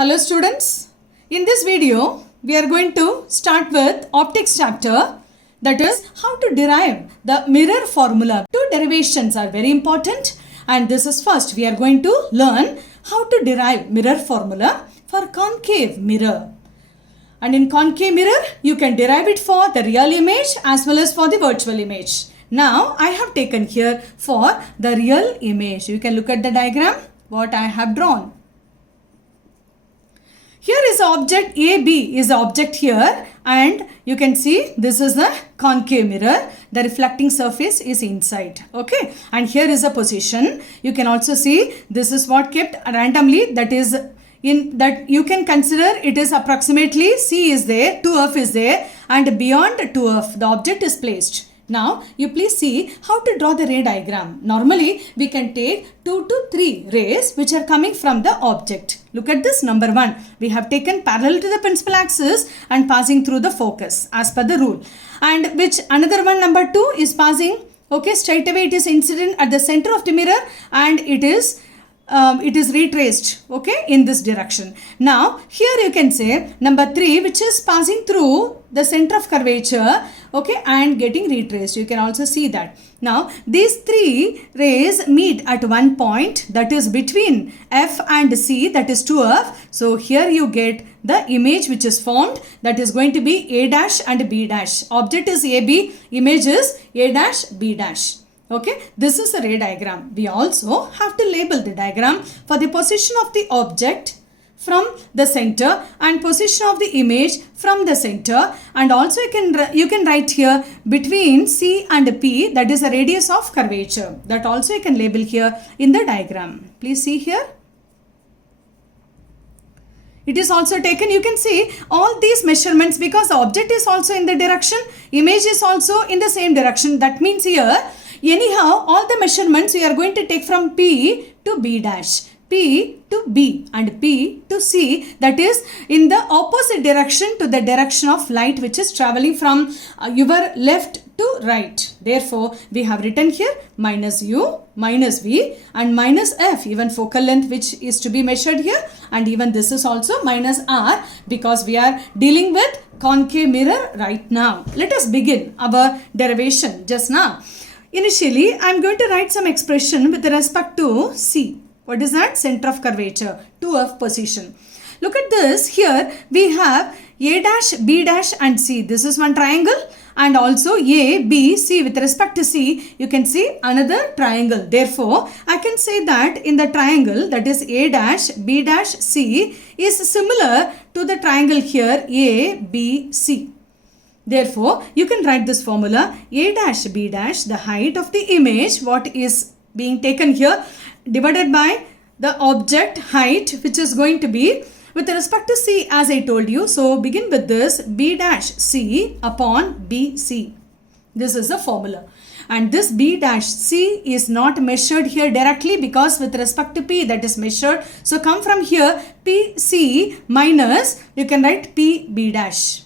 Hello students, in this video we are going to start with optics chapter, that is how to derive the mirror formula. Two derivations are very important, and this is first we are going to learn how to derive mirror formula for concave mirror. And in concave mirror you can derive it for the real image as well as for the virtual image. Now I have taken here for the real image. You can look at the diagram what I have drawn. Here is the object AB is the object here, and you can see this is the concave mirror. The reflecting surface is inside. Okay, and here is the position. You can also see this is what kept randomly, that is in that you can consider it is approximately C is there, 2F is there, and beyond 2F the object is placed. Now you please see how to draw the ray diagram. Normally we can take 2 to 3 rays which are coming from the object. Look at this, number 1. We have taken parallel to the principal axis and passing through the focus as per the rule. And which another one, number 2, is passing, okay, straight away it is incident at the center of the mirror and it is retraced, okay, in this direction. Now here you can say number 3, which is passing through the center of curvature, okay, and getting retraced. You can also see that. Now these 3 rays meet at one point, that is between F and C, that is 2F. So here you get the image which is formed, that is going to be A dash and B dash. Object is AB, image is A dash B dash. Okay, this is a ray diagram. We also have to label the diagram for the position of the object from the center and position of the image from the center, and also you can write here between C and P, that is the radius of curvature. That also you can label here in the diagram. Please see here. It is also taken, you can see all these measurements because the object is also in the direction, image is also in the same direction. That means here anyhow all the measurements we are going to take from P to B dash, P to B and P to C, that is in the opposite direction to the direction of light which is traveling from your left to right. Therefore we have written here minus U, minus V and minus F, even focal length which is to be measured here, and even this is also minus R because we are dealing with concave mirror right now. Let us begin our derivation just now. Initially, I am going to write some expression with respect to C. What is that? Center of curvature, 2F position. Look at this. Here we have A dash, B dash and C. This is one triangle, and also A, B, C. With respect to C, you can see another triangle. Therefore, I can say that in the triangle, that is A dash, B dash, C, is similar to the triangle here A, B, C. Therefore, you can write this formula A dash B dash, the height of the image, what is being taken here, divided by the object height, which is going to be with respect to C as I told you. So, begin with this B dash C upon BC. This is the formula. And this B dash C is not measured here directly because with respect to P that is measured. So, come from here PC minus, you can write PB dash.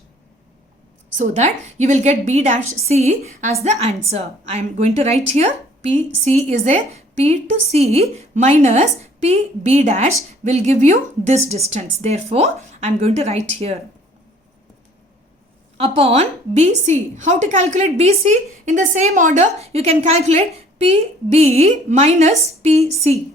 So that you will get B dash C as the answer. I am going to write here PC is there, P to C minus PB dash will give you this distance. Therefore, I am going to write here upon BC. How to calculate BC? In the same order, you can calculate PB minus PC.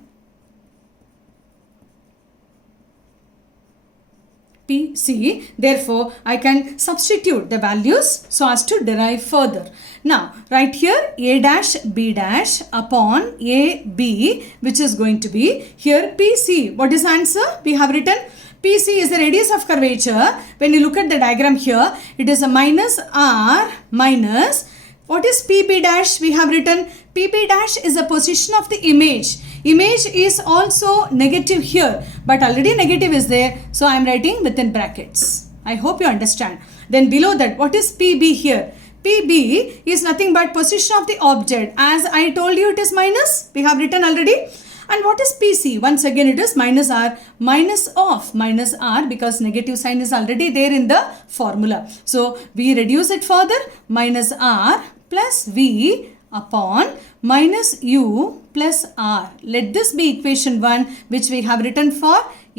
PC. Therefore, I can substitute the values so as to derive further. Now, right here A dash B dash upon AB, which is going to be here PC. What is the answer? We have written PC is the radius of curvature. When you look at the diagram here, it is a minus R minus, what is PB dash? We have written PB dash is the position of the image. Image is also negative here, but already negative is there. So I am writing within brackets. I hope you understand. Then below that, what is PB here? PB is nothing but position of the object. As I told you, it is minus. We have written already. And what is PC? Once again, it is minus R, minus of minus R because negative sign is already there in the formula. So we reduce it further, minus R plus V upon minus U plus R. Let this be equation 1 which we have written for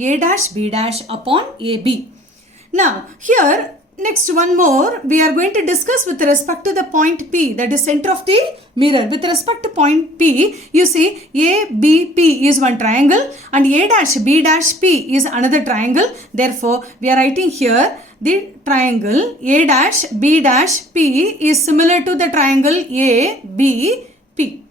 A dash B dash upon AB. Now here next one more we are going to discuss with respect to the point P, that is center of the mirror. With respect to point P, you see ABP is one triangle and A dash B dash P is another triangle. Therefore, we are writing here the triangle A dash B dash P is similar to the triangle ABP.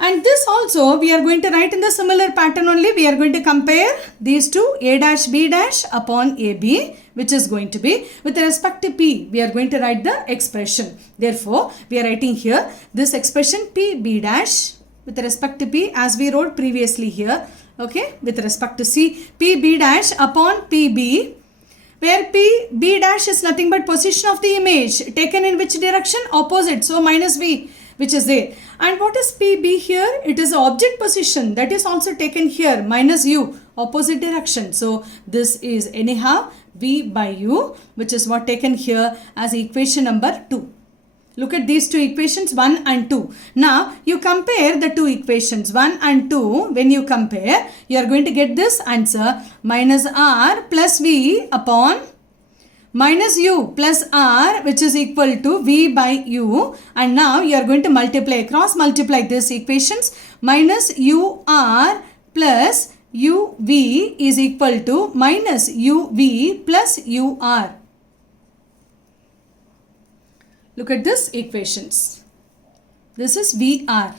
And this also we are going to write in the similar pattern only. We are going to compare these two, A dash B dash upon AB, which is going to be with respect to P. We are going to write the expression. Therefore, we are writing here this expression PB dash with respect to P as we wrote previously here. Okay, with respect to C, PB dash upon PB, where PB dash is nothing but position of the image taken in which direction? Opposite. So minus V, which is there. And what is PB here? It is object position that is also taken here, minus U, opposite direction. So this is anyhow V by U, which is what taken here as equation number 2. Look at these two equations 1 and 2. Now you compare the two equations 1 and 2. When you compare, you are going to get this answer minus R plus V upon minus U plus R, which is equal to V by U. And now you are going to multiply, cross multiply these equations. Minus UR plus UV is equal to minus UV plus UR. Look at this equations. This is VR.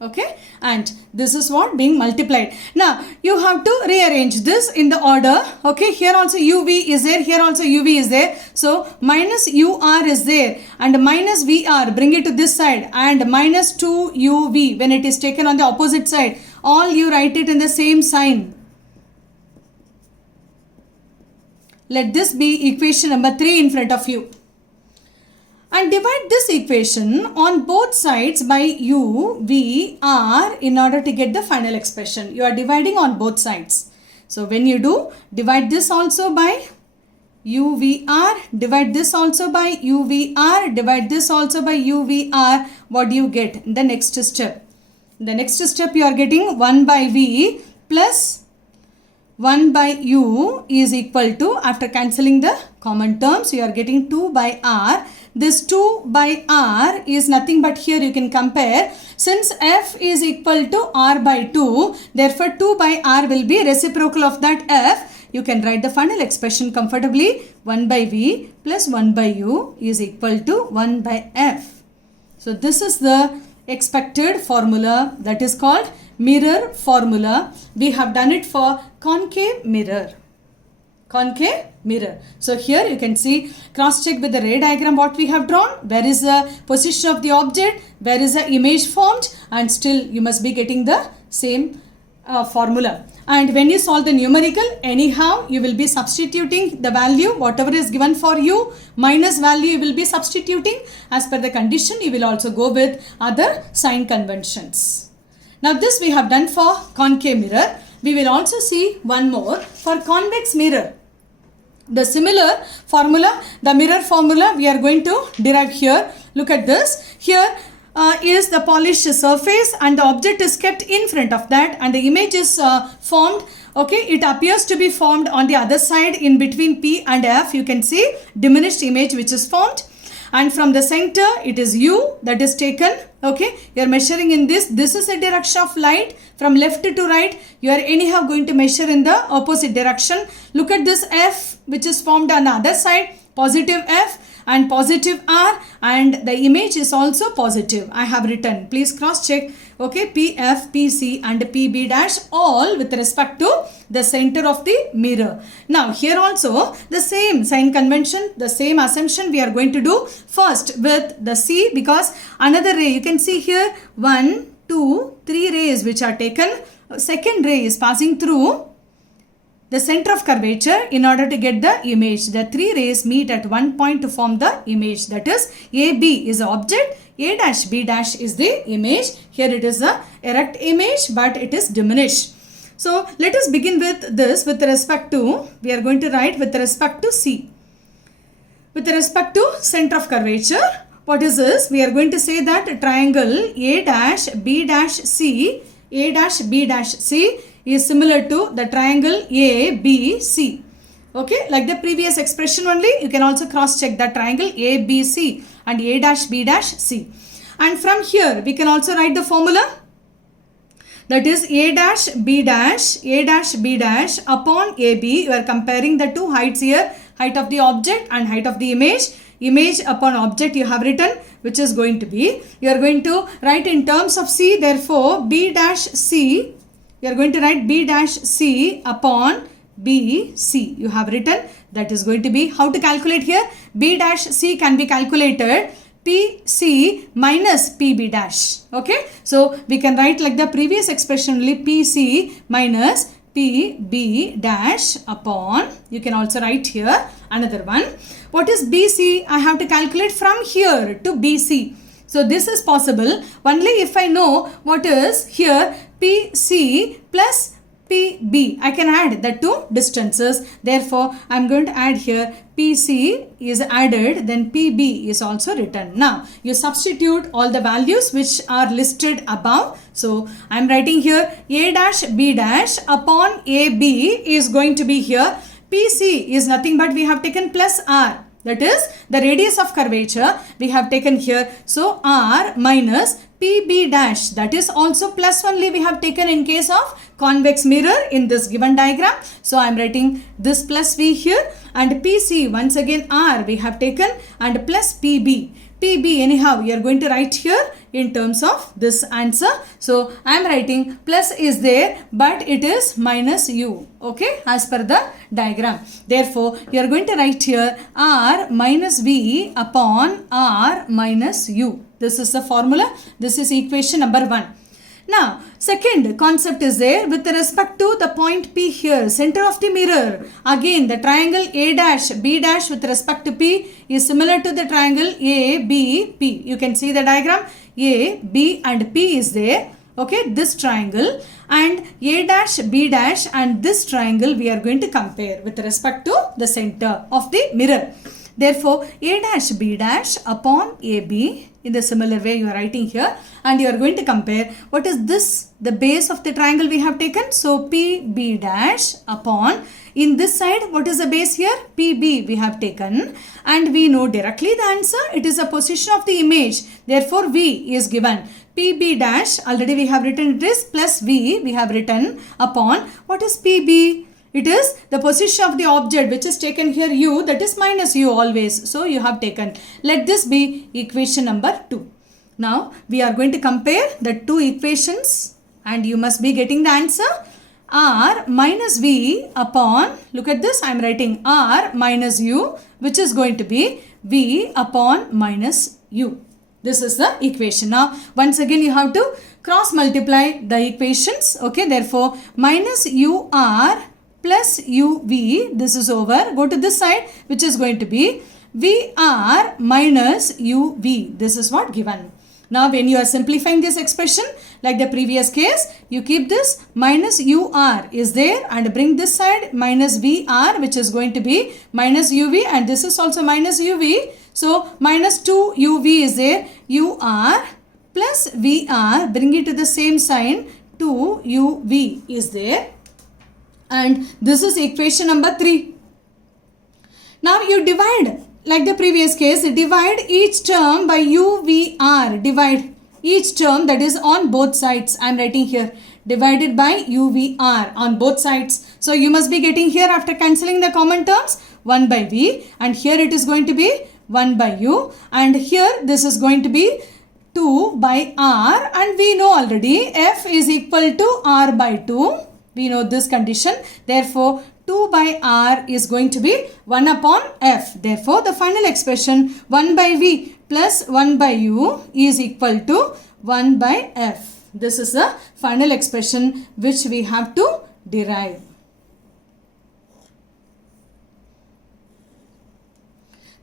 Okay, and this is what being multiplied. Now you have to rearrange this in the order. Okay, here also UV is there, here also UV is there. So minus UR is there and minus VR, bring it to this side, and minus 2UV when it is taken on the opposite side. All you write it in the same sign. Let this be equation number 3 in front of you. And divide this equation on both sides by U, V, R in order to get the final expression. You are dividing on both sides. So when you do, divide this also by U, V, R, divide this also by U, V, R, divide this also by U, V, R. What do you get in the next step? In the next step you are getting 1 by V plus 1 by U is equal to, after cancelling the common terms, you are getting 2 by R. This 2 by R is nothing but here you can compare. Since F is equal to R by 2, therefore 2 by R will be reciprocal of that F. You can write the final expression comfortably. 1 by V plus 1 by U is equal to 1 by F. So this is the expected formula, that is called mirror formula. We have done it for concave mirror. Concave mirror. So here you can see, cross check with the ray diagram what we have drawn. Where is the position of the object, where is the image formed, and still you must be getting the same formula. And when you solve the numerical, anyhow you will be substituting the value whatever is given for you, minus value you will be substituting. As per the condition, you will also go with other sign conventions. Now this we have done for concave mirror. We will also see one more for convex mirror. The similar formula, the mirror formula, we are going to derive here. Look at this. Here is the polished surface and the object is kept in front of that and the image is formed. Okay, it appears to be formed on the other side in between P and F. You can see diminished image which is formed. And from the center, it is U that is taken. Okay, you are measuring in this. This is a direction of light. From left to right, you are anyhow going to measure in the opposite direction. Look at this F which is formed on the other side. Positive F and positive R, and the image is also positive. I have written. Please cross check. Okay, PF, PC and PB dash all with respect to the center of the mirror. Now here also the same sign convention, the same assumption we are going to do first with the C, because another ray you can see here 1, 2, 3 rays which are taken. Second ray is passing through the center of curvature in order to get the image. The 3 rays meet at one point to form the image. That is AB is the object, A dash B dash is the image. Here it is a erect image but it is diminished. So let us begin with this with respect to, we are going to write with respect to C. With respect to center of curvature, what is this? We are going to say that triangle A dash B dash C, A dash B dash C is similar to the triangle ABC. Okay, like the previous expression only, you can also cross check the triangle ABC and A dash B dash C. And from here, we can also write the formula. That is A dash B dash upon AB. You are comparing the two heights here, height of the object and height of the image. Image upon object you have written, which is going to be, you are going to write in terms of C, therefore B dash C, you are going to write B dash C upon BC. You have written, that is going to be, how to calculate here? B dash C can be calculated PC minus PB dash. Okay, so we can write like the previous expression only, PC minus PB dash upon, you can also write here another one. What is BC? I have to calculate from here to BC. So this is possible only if I know what is here PC plus PB. I can add the two distances. Therefore, I am going to add here PC is added, then PB is also written. Now, you substitute all the values which are listed above. So, I am writing here A dash B dash upon AB is going to be here. PC is nothing but we have taken plus R. That is the radius of curvature we have taken here. So, R minus PB dash, that is also plus only we have taken in case of convex mirror in this given diagram. So, I am writing this plus V here, and PC once again R we have taken, and plus PB. PB anyhow you are going to write here in terms of this answer. So, I am writing plus is there, but it is minus U. Okay, as per the diagram. Therefore, you are going to write here R minus V upon R minus U. This is the formula. This is equation number 1. Now, second concept is there with respect to the point P here, center of the mirror. Again, the triangle A dash B dash with respect to P is similar to the triangle A B P. You can see the diagram. A, B and P is there. Okay, this triangle, and A dash B dash and this triangle we are going to compare with respect to the center of the mirror. Therefore, A dash B dash upon AB, in the similar way you are writing here, and you are going to compare what is this, the base of the triangle we have taken. So, PB dash upon, in this side what is the base here? PB we have taken, and we know directly the answer. It is a position of the image. Therefore, V is given. PB dash, already we have written it is plus V we have written upon, what is PB? It is the position of the object which is taken here U, that is minus U always. So, you have taken. Let this be equation number 2. Now, we are going to compare the two equations and you must be getting the answer. R minus V upon, look at this, I am writing R minus U, which is going to be V upon minus U. This is the equation. Now, once again you have to cross multiply the equations. Okay, therefore, minus UR plus UV, this is over. Go to this side, which is going to be VR minus UV. This is what given. Now, when you are simplifying this expression, like the previous case, you keep this minus UR is there and bring this side minus VR, which is going to be minus UV, and this is also minus UV. So, minus 2 UV is there. UR plus VR, bring it to the same sign, 2 UV is there. And this is equation number 3. Now you divide, like the previous case, divide each term by UVR. Divide each term, that is on both sides. I am writing here, divided by UVR on both sides. So you must be getting here, after cancelling the common terms, 1 by V, and here it is going to be 1 by U, and here this is going to be 2 by R, and we know already F is equal to R by 2. We know this condition. Therefore, 2 by R is going to be 1 upon F. Therefore, the final expression 1 by V plus 1 by U is equal to 1 by F. This is the final expression which we have to derive.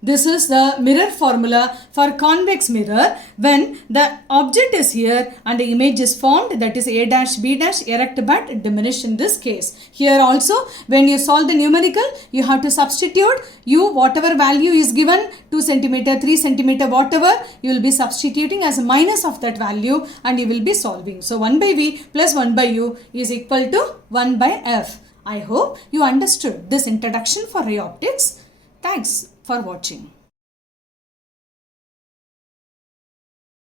This is the mirror formula for convex mirror. When the object is here and the image is formed, that is A dash B dash, erect but diminished in this case. Here also, when you solve the numerical, you have to substitute whatever value is given, 2 centimeter, 3 centimeter, whatever, you will be substituting as a minus of that value and you will be solving. So 1 by V plus 1 by U is equal to 1 by F. I hope you understood this introduction for ray optics. Thanks for watching.